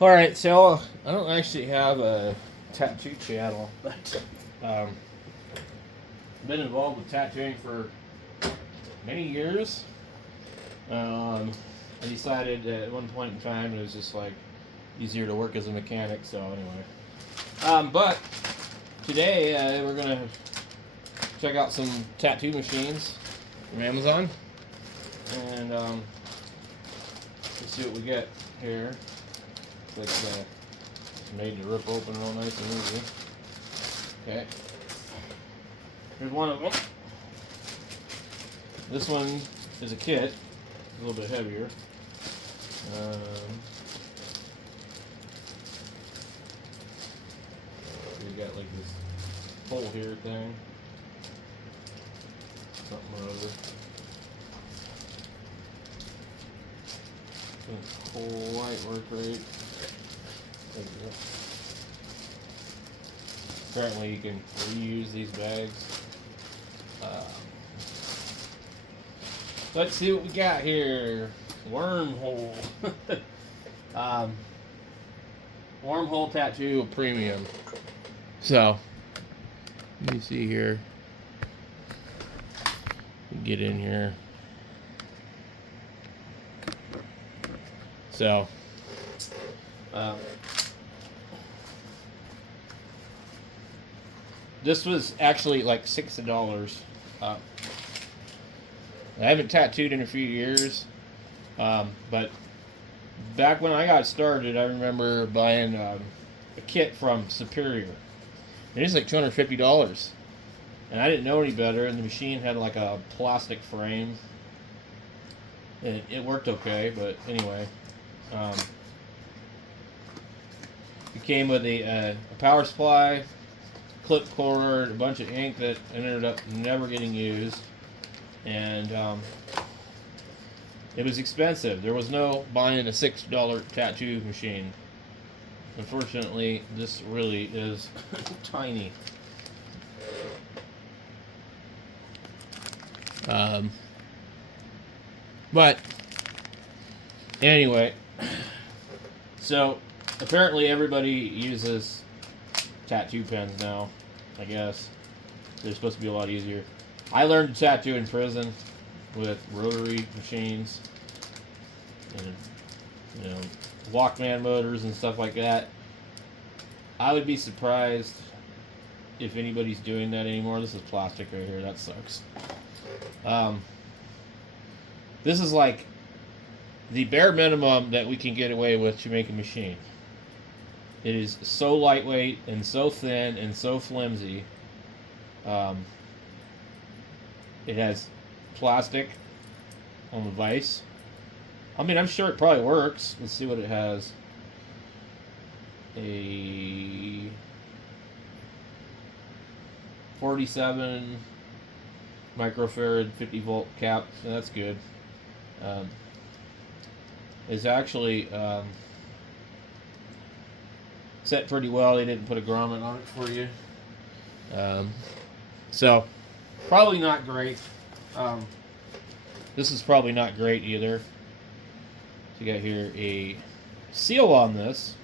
Alright, so I don't actually have a tattoo channel, but I've been involved with tattooing for many years. I decided at one point in time it was just like easier to work as a mechanic, so anyway. But today we're going to check out some tattoo machines from Amazon, and let's see what we get here. It's like it's made to rip open real nice and easy. Okay, here's one of them. This one is a kit, a little bit heavier. We got like this hole here thing, something or other. Doesn't quite work right. There we go. Apparently, you can reuse these bags. Let's see what we got here. Wormhole. Wormhole tattoo premium. So, let me see here. Get in here. So, this was actually like $60. I haven't tattooed in a few years, but back when I got started, I remember buying a kit from Superior. It was like $250, and I didn't know any better. And the machine had like a plastic frame, and it worked okay. But anyway, it came with a power supply, clip cord, a bunch of ink that ended up never getting used, and it was expensive. There was no buying a $6 tattoo machine. Unfortunately, this really is tiny. But anyway, so apparently everybody uses tattoo pens now, I guess. They're supposed to be a lot easier. I learned to tattoo in prison with rotary machines and, you know, Walkman motors and stuff like that. I would be surprised if anybody's doing that anymore. This is plastic right here. That sucks. This is like the bare minimum that we can get away with to make a machine. It is so lightweight and so thin and so flimsy. It has plastic on the vise. I mean, I'm sure it probably works. Let's see what it has. A 47 microfarad 50 volt cap. So that's good. It's actually set pretty well. They didn't put a grommet on it for you. So probably not great. This is probably not great either. So you got here a seal on this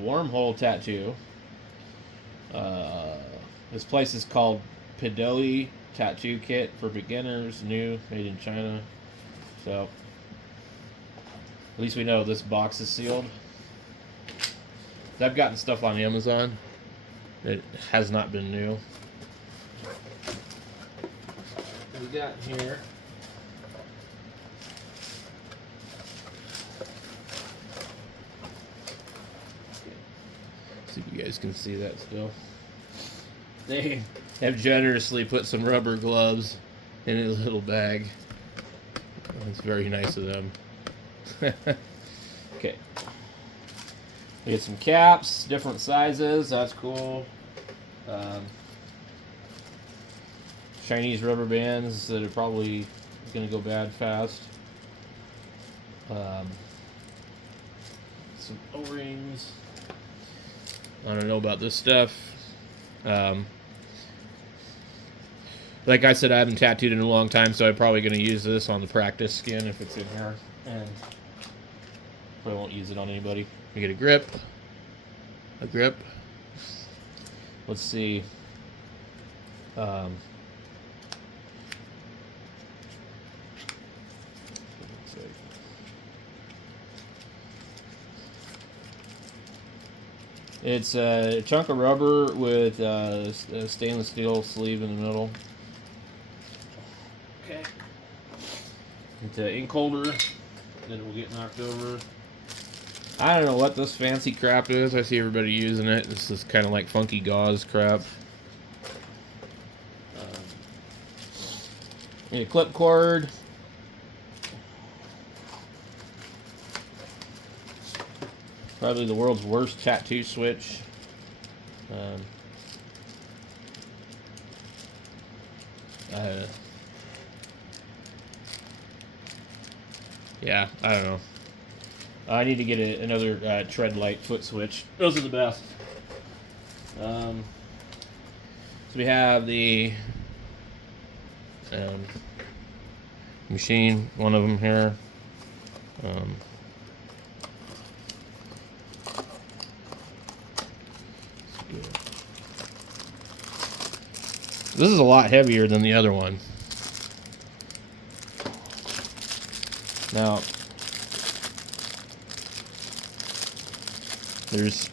wormhole tattoo. This place is called Pidoi Tattoo Kit for beginners, new, made in China. So at least we know this box is sealed. I've gotten stuff on Amazon that has not been new. We got here see if you guys can see that still. They have generously put some rubber gloves in a little bag. That's very nice of them. Okay. We get some caps, different sizes. That's cool. Chinese rubber bands that are probably going to go bad fast. Some O-rings. I don't know about this stuff. Like I said, I haven't tattooed in a long time, so I'm probably going to use this on the practice skin if it's in here. And Probably won't use it on anybody. We get a grip. A grip. Let's see. It's a chunk of rubber with a stainless steel sleeve in the middle. Okay. It's an ink holder. Then it will get knocked over. I don't know what this fancy crap is. I see everybody using it. This is kind of like funky gauze crap. A clip cord. Probably the world's worst tattoo switch. Yeah, I don't know. I need to get another tread light foot switch. Those are the best. So we have the machine, one of them here. This is a lot heavier than the other one. Now, there's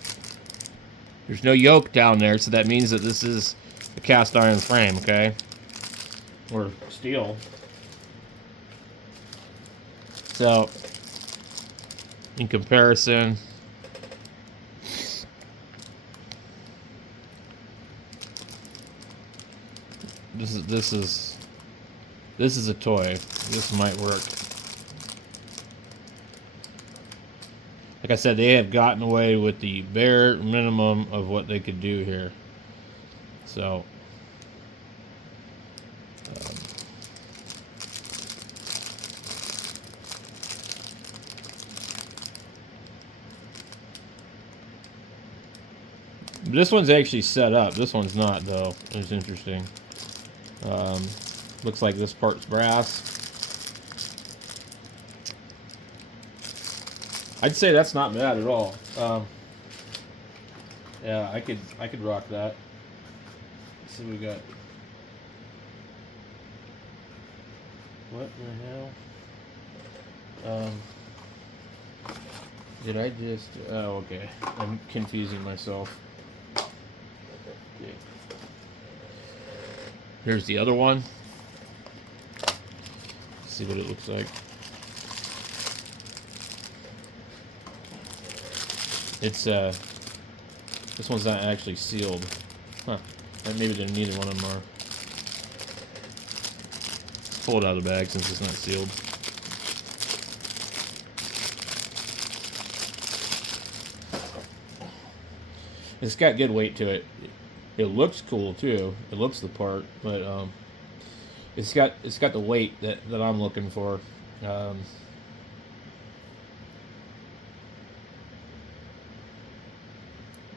no yoke down there, so that means that this is a cast iron frame, okay? Or steel. So, in comparison, this is a toy. This might work. Like I said, they have gotten away with the bare minimum of what they could do here. So, this one's actually set up. This one's not, though. It's interesting. Looks like this part's brass. I'd say that's not bad at all. Yeah, I could rock that. Let's see what we got. What the hell? Did I just... Oh, okay. I'm confusing myself. Okay. Here's the other one. Let's see what it looks like. It's this one's not actually sealed. Huh. Maybe neither one of them are. Let's pull it out of the bag since it's not sealed. It's got good weight to it. It looks cool too. It looks the part, but it's got the weight that I'm looking for.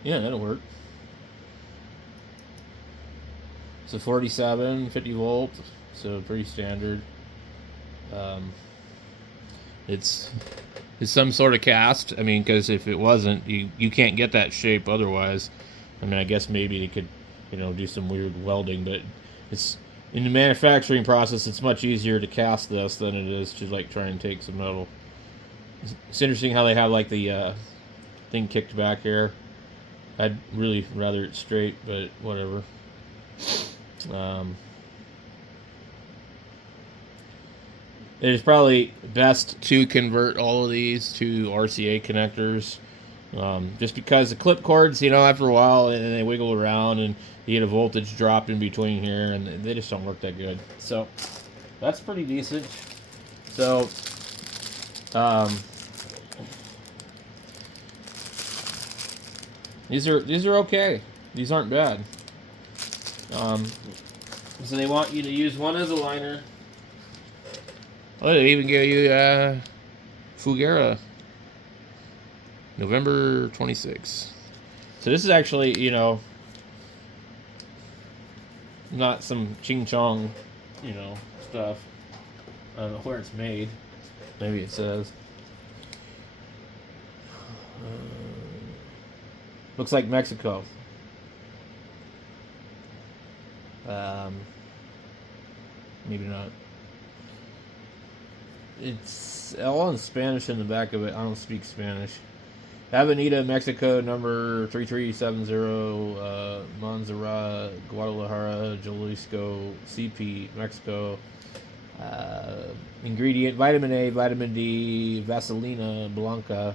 Yeah, that'll work. It's a 47, 50 volt, so pretty standard. It's some sort of cast. I mean, because if it wasn't, you can't get that shape otherwise. I mean, I guess maybe they could, do some weird welding, but it's in the manufacturing process. It's much easier to cast this than it is to like try and take some metal. It's interesting how they have like the thing kicked back here. I'd really rather it straight, but whatever. It is probably best to convert all of these to RCA connectors, just because the clip cords, after a while, and they wiggle around, and you get a voltage drop in between here, and they just don't work that good. So that's pretty decent. So these are okay. These aren't bad. So they want you to use one as a liner. Oh, they even give you Fugera, November 26th. So this is actually, not some ching chong, stuff. I don't know where it's made. Maybe it says. Looks like Mexico. Maybe not. It's all in Spanish in the back of it. I don't speak Spanish. Avenida, Mexico, number 3370, Montserrat, Guadalajara, Jalisco, CP, Mexico. Ingredient: vitamin A, vitamin D, Vaselina Blanca,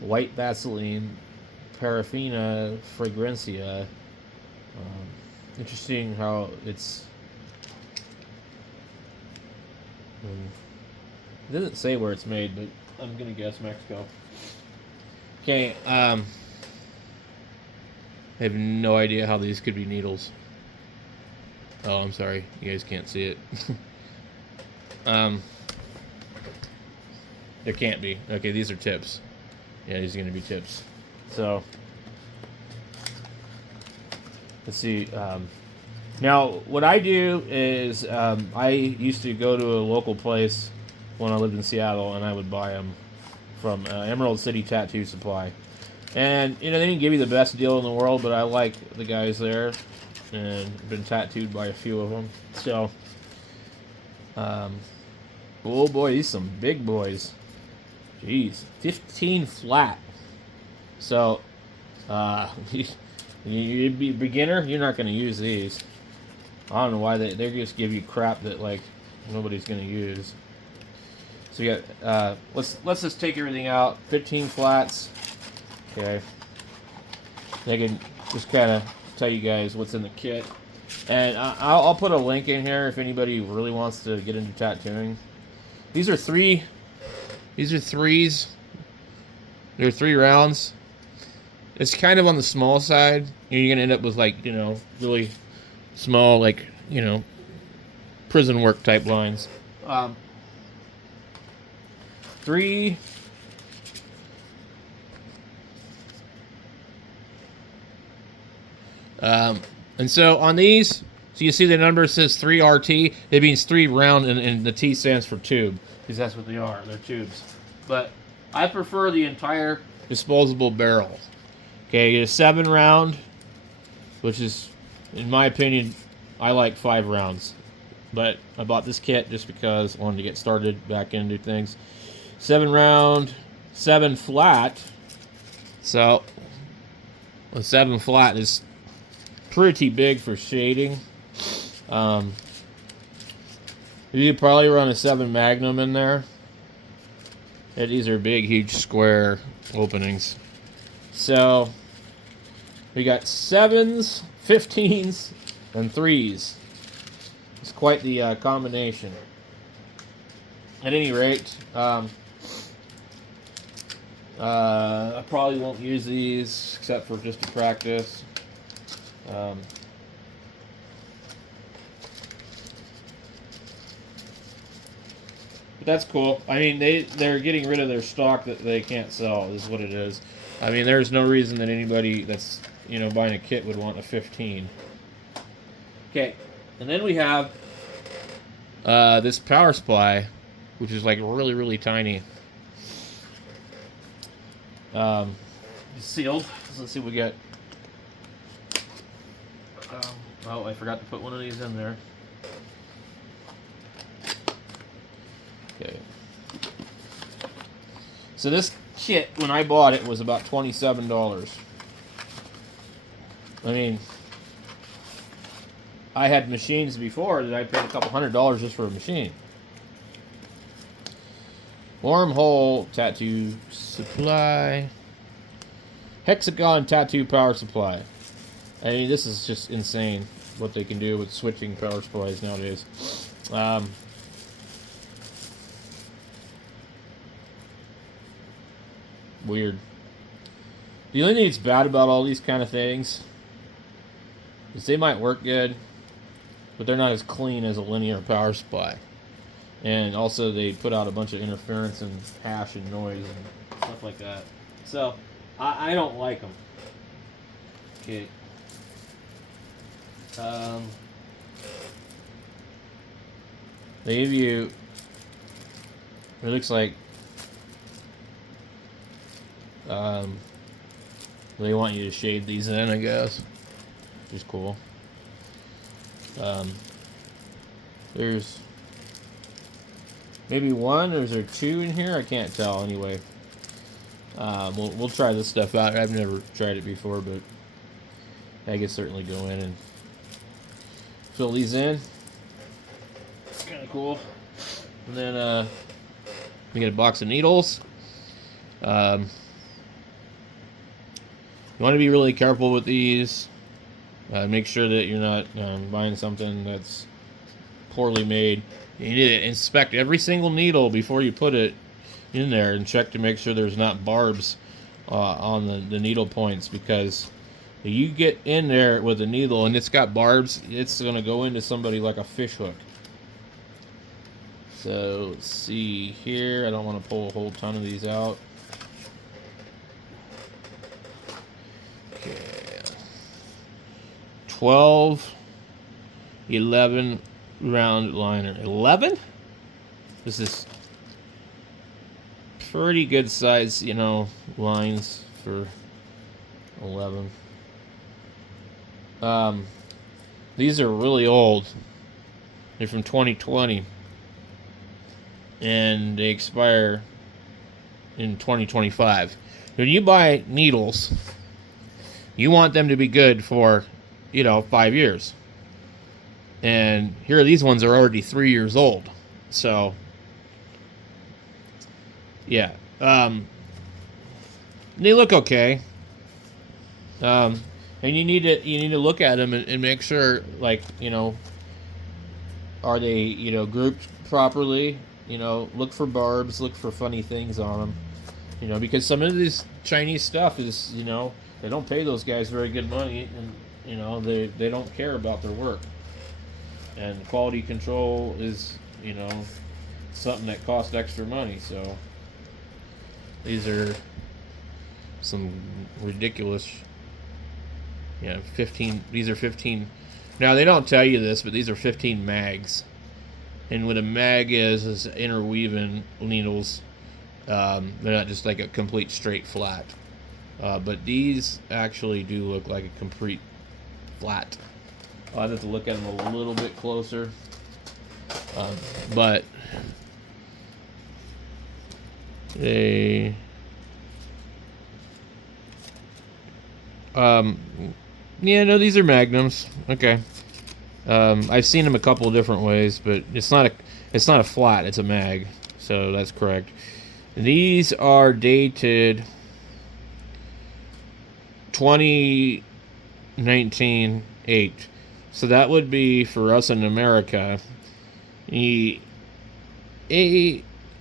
white Vaseline, Paraffina Fragrantia. Interesting how it's. It doesn't say where it's made, but I'm gonna guess Mexico. Okay, I have no idea how these could be needles. Oh, I'm sorry, you guys can't see it. There can't be. Okay, these are tips. Yeah, these are gonna be tips. So, let's see. Now, what I do is I used to go to a local place when I lived in Seattle, and I would buy them from Emerald City Tattoo Supply. And, you know, they didn't give you the best deal in the world, but I like the guys there, and been tattooed by a few of them. So, oh boy, these are some big boys. Jeez, 15 flat. So, you'd be a beginner, you're not going to use these. I don't know why they just give you crap that, like, nobody's going to use. So you got, let's just take everything out. 15 flats. Okay. I can just kind of tell you guys what's in the kit. And I'll put a link in here if anybody really wants to get into tattooing. These are threes. They're 3 rounds. It's kind of on the small side. You're going to end up with, like, you know, really small, like, you know, prison work type lines. 3. And so on these, so you see the number says 3RT. It means 3 round, and the T stands for tube, because that's what they are. They're tubes. But I prefer the entire disposable barrel. Okay, you get a 7 round, which is, in my opinion, I like 5 rounds. But I bought this kit just because I wanted to get started back into things. 7 round, 7 flat. So a 7 flat is pretty big for shading. You could probably run a 7 Magnum in there. And these are big, huge square openings. So we got 7s, 15s, and 3s. It's quite the combination. At any rate, I probably won't use these except for just to practice. But that's cool. I mean, they're getting rid of their stock that they can't sell, is what it is. I mean, there's no reason that anybody that's, you know, buying a kit would want a 15. Okay, and then we have this power supply, which is like really, really tiny. It's sealed. So let's see what we got. Oh, I forgot to put one of these in there. Okay. So this kit, when I bought it, was about $27. I mean, I had machines before that I paid a couple $100 just for a machine. Wormhole tattoo supply. Hexagon tattoo power supply. I mean, this is just insane what they can do with switching power supplies nowadays. Weird. The only thing that's bad about all these kind of things is they might work good, but they're not as clean as a linear power supply. And also they put out a bunch of interference and hash and noise and stuff like that. So, I don't like them. Okay. They give you, it looks like, They want you to shade these in, I guess, which is cool. There's maybe one, or is there two in here? I can't tell. Anyway, we'll try this stuff out. I've never tried it before, but I could certainly go in and fill these in. It's kind of cool. And then we get a box of needles. You want to be really careful with these. Make sure that you're not buying something that's poorly made. You need to inspect every single needle before you put it in there and check to make sure there's not barbs on the needle points, because if you get in there with a needle and it's got barbs, it's going to go into somebody like a fish hook. So let's see here. I don't want to pull a whole ton of these out. Okay. 12, 11 round liner. 11? This is pretty good size, you know, lines for 11. These are really old. They're from 2020. And they expire in 2025. When you buy needles, you want them to be good for, 5 years. And here, these ones are already 3 years old. So, yeah. They look okay. And you need to look at them and make sure, like, are they, grouped properly? Look for barbs, look for funny things on them. Because some of this Chinese stuff is, they don't pay those guys very good money, and, they don't care about their work. And quality control is, something that costs extra money. So these are some ridiculous, 15, these are 15. Now, they don't tell you this, but these are 15 mags. And what a mag is interweaving needles. They're not just like a complete straight flat. But these actually do look like a complete flat. I'll have to look at them a little bit closer. But they... yeah, no, these are magnums. Okay. I've seen them a couple of different ways, but it's not a flat, it's a mag. So that's correct. These are dated 2019 8. So that would be for us in America. This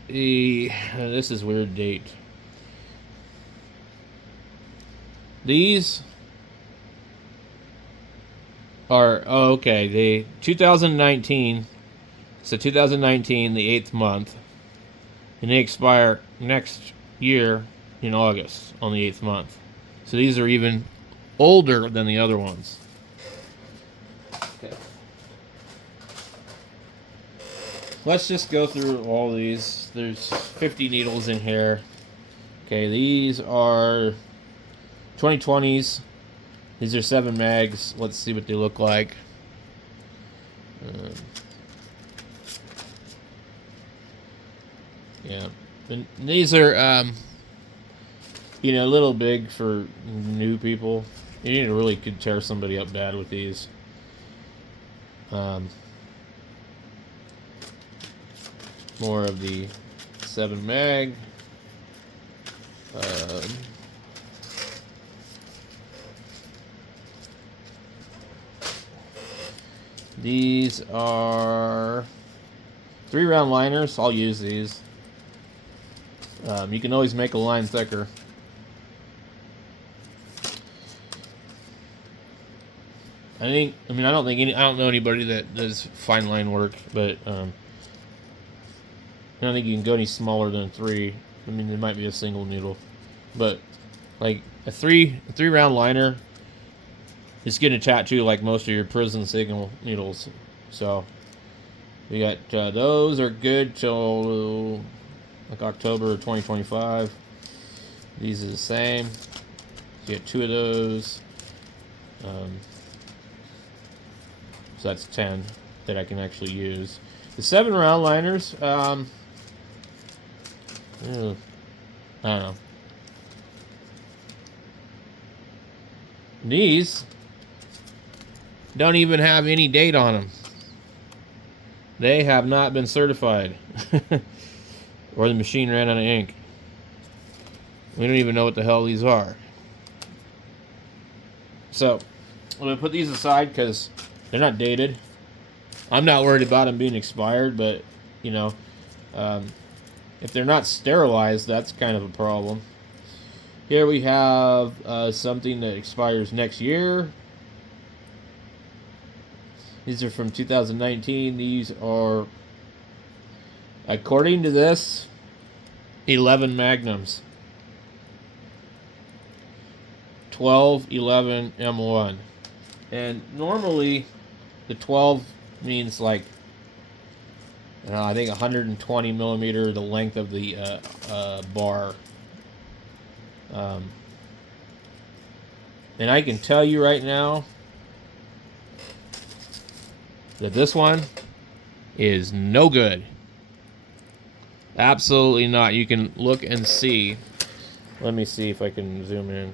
is weird date. These are, okay, the 2019, so 2019, the 8th month, and they expire next year in August on the 8th month. So these are even older than the other ones. Okay. Let's just go through all these. There's 50 needles in here. Okay, these are 2020s. These are 7 mags. Let's see what they look like. Yeah. And these are, a little big for new people. You need to really could tear somebody up bad with these. More of the 7 mag. These are 3-round liners. I'll use these. You can always make a line thicker. I don't know anybody that does fine line work, but I don't think you can go any smaller than 3. I mean, there might be a single needle, but like a 3-round liner is getting a tattoo like most of your prison signal needles. So we got those are good till like October 2025. These are the same. So you get 2 of those. So that's 10 that I can actually use. The 7 round liners, I don't know. These don't even have any date on them. They have not been certified. Or the machine ran out of ink. We don't even know what the hell these are. So, I'm going to put these aside because they're not dated. I'm not worried about them being expired, but, you know, if they're not sterilized, that's kind of a problem. Here we have something that expires next year. These are from 2019. These are, according to this, 11 magnums. 12, 11, M1. And normally, the 12 means like, I think 120 millimeter, the length of the bar. And I can tell you right now that this one is no good. Absolutely not. You can look and see. Let me see if I can zoom in.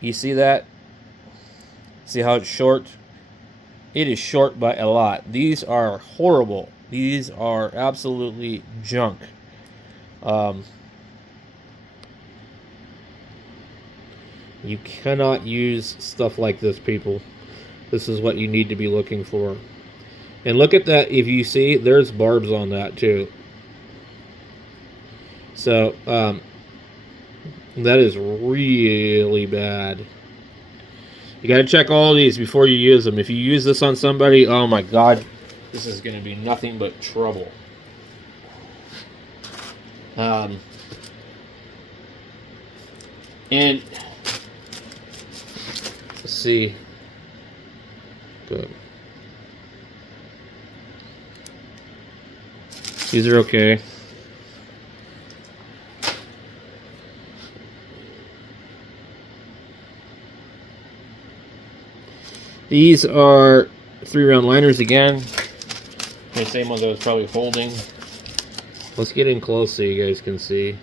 You see that? See how it's short? It is short by a lot. These are horrible. These are absolutely junk. You cannot use stuff like this, people. This is what you need to be looking for. And look at that. If you see, there's barbs on that too. So, that is really bad. You got to check all these before you use them. If you use this on somebody, oh my God, this is going to be nothing but trouble. And let's see. Good. These are okay. These are 3-round liners again. The same ones I was probably holding. Let's get in close so you guys can see.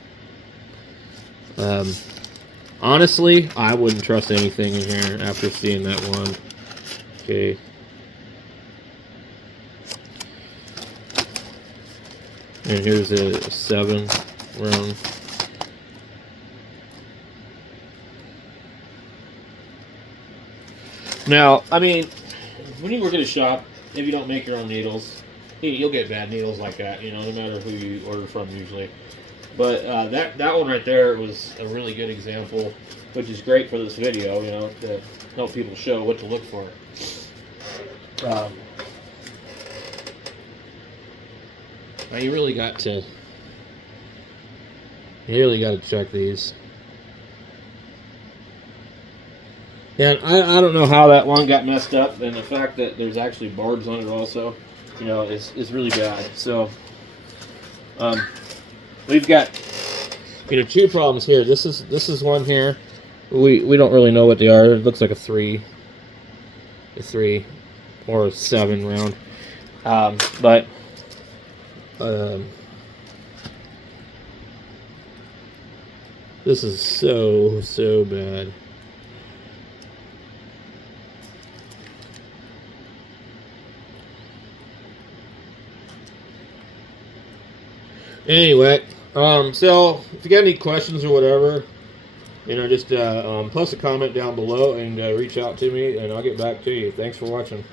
Honestly, I wouldn't trust anything in here after seeing that one. Okay. And here's a 7-round. Now, I mean, when you work at a shop, if you don't make your own needles, you'll get bad needles like that, you know, no matter who you order from usually. But that one right there was a really good example, which is great for this video, you know, to help people show what to look for. Now you really got to check these. And I don't know how that one got messed up, and the fact that there's actually barbs on it also, you know, is really bad. So, we've got, you know, 2 problems here. This is one here. We don't really know what they are. It looks like a 3 or a 7 round. But this is so bad. Anyway, so if you got any questions or whatever, you know, just post a comment down below and reach out to me, and I'll get back to you. Thanks for watching.